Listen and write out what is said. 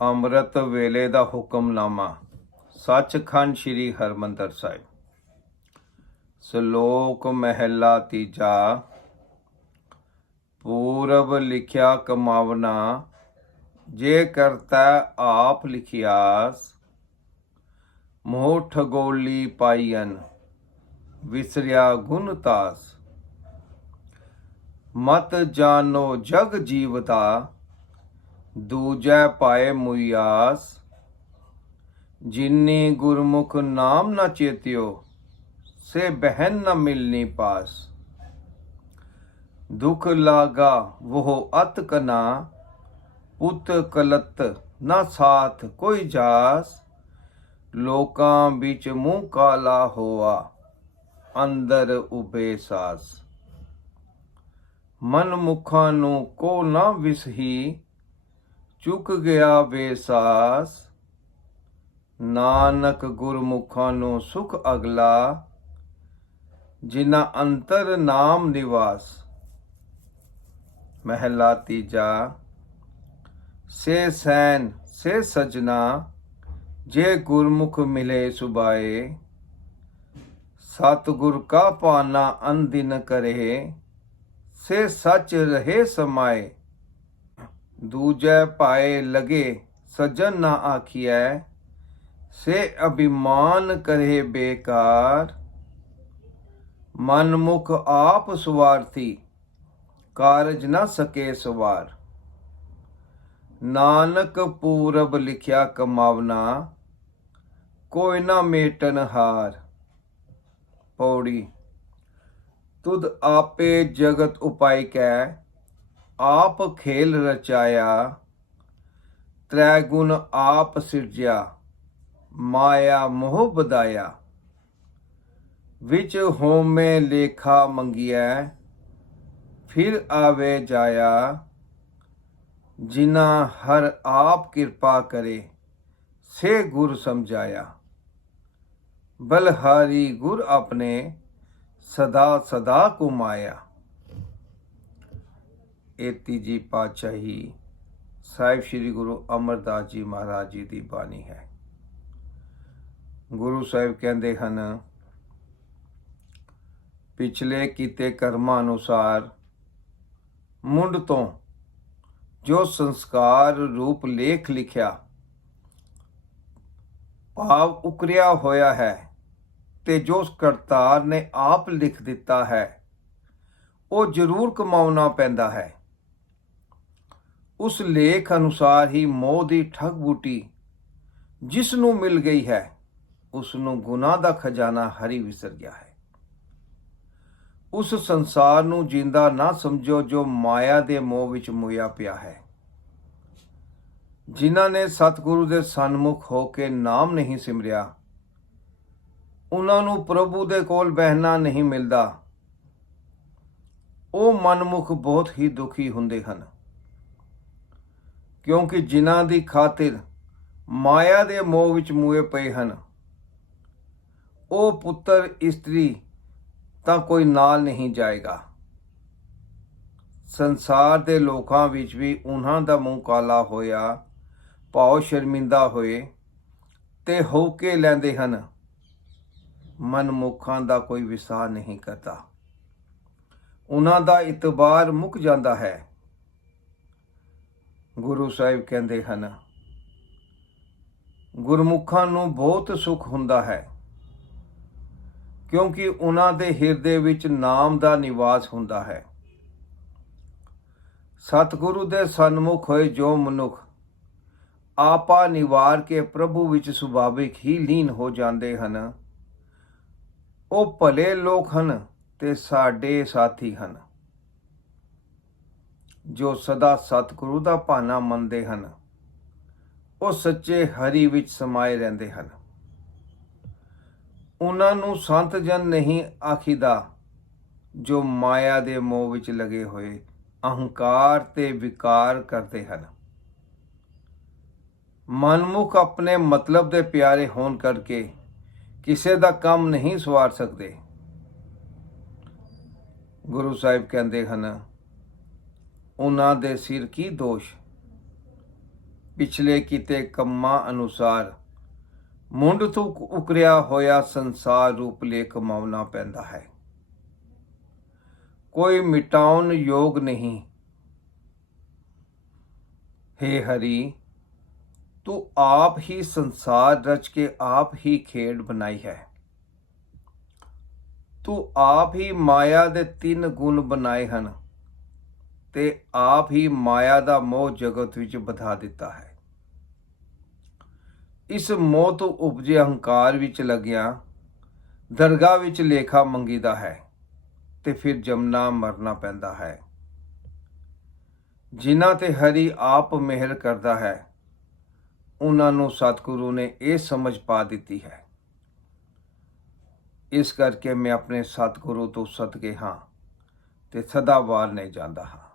ਅੰਮ੍ਰਿਤ ਵੇਲੇ ਦਾ ਹੁਕਮਨਾਮਾ। ਸੱਚਖੰਡ ਸ੍ਰੀ ਹਰਮੰਦਰ ਸਾਹਿਬ। ਸ਼ਲੋਕ ਮਹਿਲਾ ਤੀਜਾ। ਪੂਰਬ ਲਿਖਿਆ ਕਮਾਵਨਾ। ਜੇ ਕਰਤਾ ਆਪ ਲਿਖਿਆਸ। ਮੋਹ ਠਗੋਲੀ ਪਾਈਨ ਵਿਸਰਿਆ ਗੁਣ ਤਾਸ। ਮਤ ਜਾਨੋ ਜਗ ਜੀਵਤਾ। ਦੂਜੈ ਪਾਏ ਮੁਯਾਸ ਜਿਨੀ ਗੁਰਮੁਖ ਨਾਮ ਨਾ ਚੇਤਿਓ, ਸੇ ਬਹਿਨ ਨਾ ਮਿਲਨੀ ਪਾਸ। ਦੁਖ ਲਾਗਾ ਵੋ ਅਤ ਕਨਾ, ਪੁੱਤ ਕਲਤ ਨਾ ਸਾਥ ਕੋਈ ਜਾਸ। ਲੋਕਾਂ ਵਿੱਚ ਮੂੰਹ ਕਾਲਾ ਹੋਆ, ਅੰਦਰ ਉਬੇ ਸਾਸ। ਮਨ ਮੁਖਾਂ ਨੂੰ ਕੋ ਨਾ ਵਿਸਹੀ ਚੁੱਕ ਗਿਆ ਬੇਸਾਸ। ਨਾਨਕ ਗੁਰਮੁਖਾਂ ਨੂੰ ਸੁਖ ਅਗਲਾ, ਜਿਨ੍ਹਾਂ ਅੰਤਰ ਨਾਮ ਨਿਵਾਸ। ਮਹਿਲਾ ਤੀਜਾ, ਸੇ ਸੈਨ, ਸੇ ਸਜਣਾ, ਜੇ ਗੁਰਮੁਖ ਮਿਲੇ ਸੁਬਾਏ। ਸਤਿਗੁਰ ਕਾ ਪਾਨਾ ਅਨਦਿਨ ਕਰੇ, ਸੇ ਸੱਚ ਰਹੇ ਸਮਾਏ। ਦੂਜੈ ਪਾਏ ਲਗੇ, ਸਜਣ ਨਾ ਆਖੀਐ, ਸੇ ਅਭਿਮਾਨ ਕਰੇ ਬੇਕਾਰ। ਮਨ ਮੁਖ ਆਪ ਸੁਵਾਰਥੀ, ਕਾਰਜ ਨਾ ਸਕੇ ਸਵਾਰ। ਨਾਨਕ ਪੂਰਬ ਲਿਖਿਆ ਕਮਾਵਨਾ, ਕੋਈ ਨਾ ਮੇਟਨ ਹਾਰ। ਪੌੜੀ, ਤੁਧ ਆਪੇ ਜਗਤ ਉਪਾਇ ਕੈ ਆਪ ਖੇਲ ਰਚਾਇਆ, ਤ੍ਰੈ ਗੁਣ ਆਪ ਸਿਰਜਿਆ, ਮਾਇਆ ਮੋਹ ਬਦਾਇਆ ਵਿੱਚ ਹੋਮੇ ਲੇਖਾ ਮੰਗਿਆ ਫਿਰ ਆਵੇ ਜਾਇਆ ਜਿਨਾ ਹਰ ਆਪ ਕਿਰਪਾ ਕਰੇ, ਸੇ ਗੁਰ ਸਮਝਾਇਆ। ਬਲਹਾਰੀ ਗੁਰ ਆਪਣੇ, ਸਦਾ ਸਦਾ ਕੁਮਾਇਆ ਇਹ ਤੀਜੀ ਪਾਤਸ਼ਾਹੀ ਸਾਹਿਬ ਸ੍ਰੀ ਗੁਰੂ ਅਮਰਦਾਸ ਜੀ ਮਹਾਰਾਜ ਜੀ ਦੀ ਬਾਣੀ ਹੈ। ਗੁਰੂ ਸਾਹਿਬ ਕਹਿੰਦੇ ਹਨ, ਪਿਛਲੇ ਕੀਤੇ ਕਰਮਾਂ ਅਨੁਸਾਰ ਮੁੰਡ ਤੋਂ ਜੋ ਸੰਸਕਾਰ ਰੂਪ ਲੇਖ ਲਿਖਿਆ, ਭਾਵ ਉਕਰਿਆ ਹੋਇਆ ਹੈ ਤੇ ਜੋ ਕਰਤਾਰ ਨੇ ਆਪ ਲਿਖ ਦਿੱਤਾ ਹੈ, ਉਹ ਜ਼ਰੂਰ ਕਮਾਉਣਾ ਪੈਂਦਾ ਹੈ। ਉਸ ਲੇਖ ਅਨੁਸਾਰ ਹੀ ਮੋਹ ਦੀ ਠੱਗ ਬੂਟੀ ਜਿਸ ਨੂੰ ਮਿਲ ਗਈ ਹੈ, ਉਸ ਨੂੰ ਗੁਨਾਹ ਦਾ ਖਜ਼ਾਨਾ ਹਰੀ ਵਿਸਰ ਗਿਆ ਹੈ। ਉਸ ਸੰਸਾਰ ਨੂੰ ਜਿੰਦਾ ਨਾ ਸਮਝੋ ਜੋ ਮਾਇਆ ਦੇ ਮੋਹ ਵਿੱਚ ਮੁਇਆ ਪਿਆ ਹੈ। ਜਿਨ੍ਹਾਂ ਨੇ ਸਤਿਗੁਰੂ ਦੇ ਸਨਮੁਖ ਹੋ ਕੇ ਨਾਮ ਨਹੀਂ ਸਿਮਰਿਆ, ਉਹਨਾਂ ਨੂੰ ਪ੍ਰਭੂ ਦੇ ਕੋਲ ਬਹਿਣਾ ਨਹੀਂ ਮਿਲਦਾ। ਉਹ ਮਨਮੁਖ ਬਹੁਤ ਹੀ ਦੁਖੀ ਹੁੰਦੇ ਹਨ। ਕਿਉਂਕਿ ਜਿਨ੍ਹਾਂ ਦੀ ਖਾਤਰ ਮਾਇਆ ਦੇ ਮੋਹ ਵਿੱਚ ਮੂਏ ਪਏ ਹਨ। ਉਹ ਪੁੱਤਰ, ਇਸਤਰੀ ਤਾਂ ਕੋਈ ਨਾਲ ਨਹੀਂ ਜਾਏਗਾ। ਸੰਸਾਰ ਦੇ ਲੋਕਾਂ ਵਿੱਚ ਵੀ ਉਹਨਾਂ ਦਾ ਮੂੰਹ ਕਾਲਾ ਹੋਇਆ, ਭਾਉ ਸ਼ਰਮਿੰਦਾ ਹੋਏ ਤੇ ਹੋਕੇ ਲੈਂਦੇ ਹਨ। ਮਨਮੁਖਾਂ ਦਾ ਕੋਈ ਵਿਸਾਰ ਨਹੀਂ ਕਰਦਾ। ਉਹਨਾਂ ਦਾ ਇਤਬਾਰ ਮੁੱਕ ਜਾਂਦਾ ਹੈ। ਗੁਰੂ ਸਾਹਿਬ ਕਹਿੰਦੇ ਹਨ, ਗੁਰਮੁਖਾਂ ਨੂੰ ਬਹੁਤ ਸੁਖ ਹੁੰਦਾ ਹੈ, ਕਿਉਂਕਿ ਉਹਨਾਂ ਦੇ ਹਿਰਦੇ ਵਿੱਚ ਨਾਮ ਦਾ ਨਿਵਾਸ ਹੁੰਦਾ ਹੈ। ਸਤਿਗੁਰੂ ਦੇ ਸਨਮੁਖ ਹੋਏ ਜੋ ਮਨੁੱਖ ਆਪਾ ਨਿਵਾਰ ਕੇ ਪ੍ਰਭੂ ਵਿੱਚ ਸੁਭਾਵਿਕ ਹੀ ਲੀਨ ਹੋ ਜਾਂਦੇ ਹਨ, ਉਹ ਭਲੇ ਲੋਕ ਹਨ ਤੇ ਸਾਡੇ ਸਾਥੀ ਹਨ। ਜੋ ਸਦਾ ਸਤਿਗੁਰੂ ਦਾ ਭਾਣਾ ਮੰਨਦੇ ਹਨ, ਉਹ ਸੱਚੇ ਹਰੀ ਵਿੱਚ ਸਮਾਏ ਰਹਿੰਦੇ ਹਨ। ਉਹਨਾਂ ਨੂੰ ਸੰਤ ਜਨ ਨਹੀਂ ਆਖੀਦਾ, ਜੋ ਮਾਇਆ ਦੇ ਮੋਹ ਵਿੱਚ ਲਗੇ ਹੋਏ ਅਹੰਕਾਰ ਤੇ ਵਿਕਾਰ ਕਰਦੇ ਹਨ। ਮਨਮੁਖ ਆਪਣੇ ਮਤਲਬ ਦੇ ਪਿਆਰੇ ਹੋਣ ਕਰਕੇ ਕਿਸੇ ਦਾ ਕੰਮ ਨਹੀਂ ਸਵਾਰ ਸਕਦੇ। ਗੁਰੂ ਸਾਹਿਬ ਕਹਿੰਦੇ ਹਨ ਉਹਨਾਂ ਦੇ ਸਿਰ ਕੀ ਦੋਸ਼? ਪਿਛਲੇ ਕੀਤੇ ਕੰਮਾਂ ਅਨੁਸਾਰ ਮੁੰਡ ਤੋਂ ਉਕਰਿਆ ਹੋਇਆ ਸੰਸਾਰ ਰੂਪ ਲੈ ਕਮਾਉਣਾ ਪੈਂਦਾ ਹੈ। ਕੋਈ ਮਿਟਾਉਣ ਯੋਗ ਨਹੀਂ। ਹੇ ਹਰੀ, ਤੂੰ ਆਪ ਹੀ ਸੰਸਾਰ ਰਚ ਕੇ ਆਪ ਹੀ ਖੇਡ ਬਣਾਈ ਹੈ। ਤੂੰ ਆਪ ਹੀ ਮਾਇਆ ਦੇ ਤਿੰਨ ਗੁਣ ਬਣਾਏ ਹਨ। ਤੇ ਆਪ ਹੀ ਮਾਇਆ ਦਾ ਮੋਹ ਜਗਤ ਵਿੱਚ ਵਧਾ ਦਿੱਤਾ ਹੈ। ਇਸ ਮੋਹ ਤੋਂ ਉਪਜੇ ਹੰਕਾਰ ਵਿੱਚ ਲੱਗਿਆ ਦਰਗਾਹ ਵਿੱਚ ਲੇਖਾ ਮੰਗੀਦਾ ਹੈ ਤੇ ਫਿਰ ਜਮਨਾ ਮਰਨਾ ਪੈਂਦਾ ਹੈ। ਜਿਨ੍ਹਾਂ ਤੇ ਹਰੀ ਆਪ ਮਿਹਰ ਕਰਦਾ ਹੈ, ਉਹਨਾਂ ਨੂੰ ਸਤਿਗੁਰੂ ਨੇ ਇਹ ਸਮਝ ਪਾ ਦਿੱਤੀ ਹੈ। ਇਸ ਕਰਕੇ ਮੈਂ ਆਪਣੇ ਸਤਿਗੁਰੂ ਤੋਂ ਸਦਕੇ ਹਾਂ ਤੇ ਸਦਾ ਵਾਰ ਨਹੀਂ ਜਾਂਦਾ ਹਾਂ।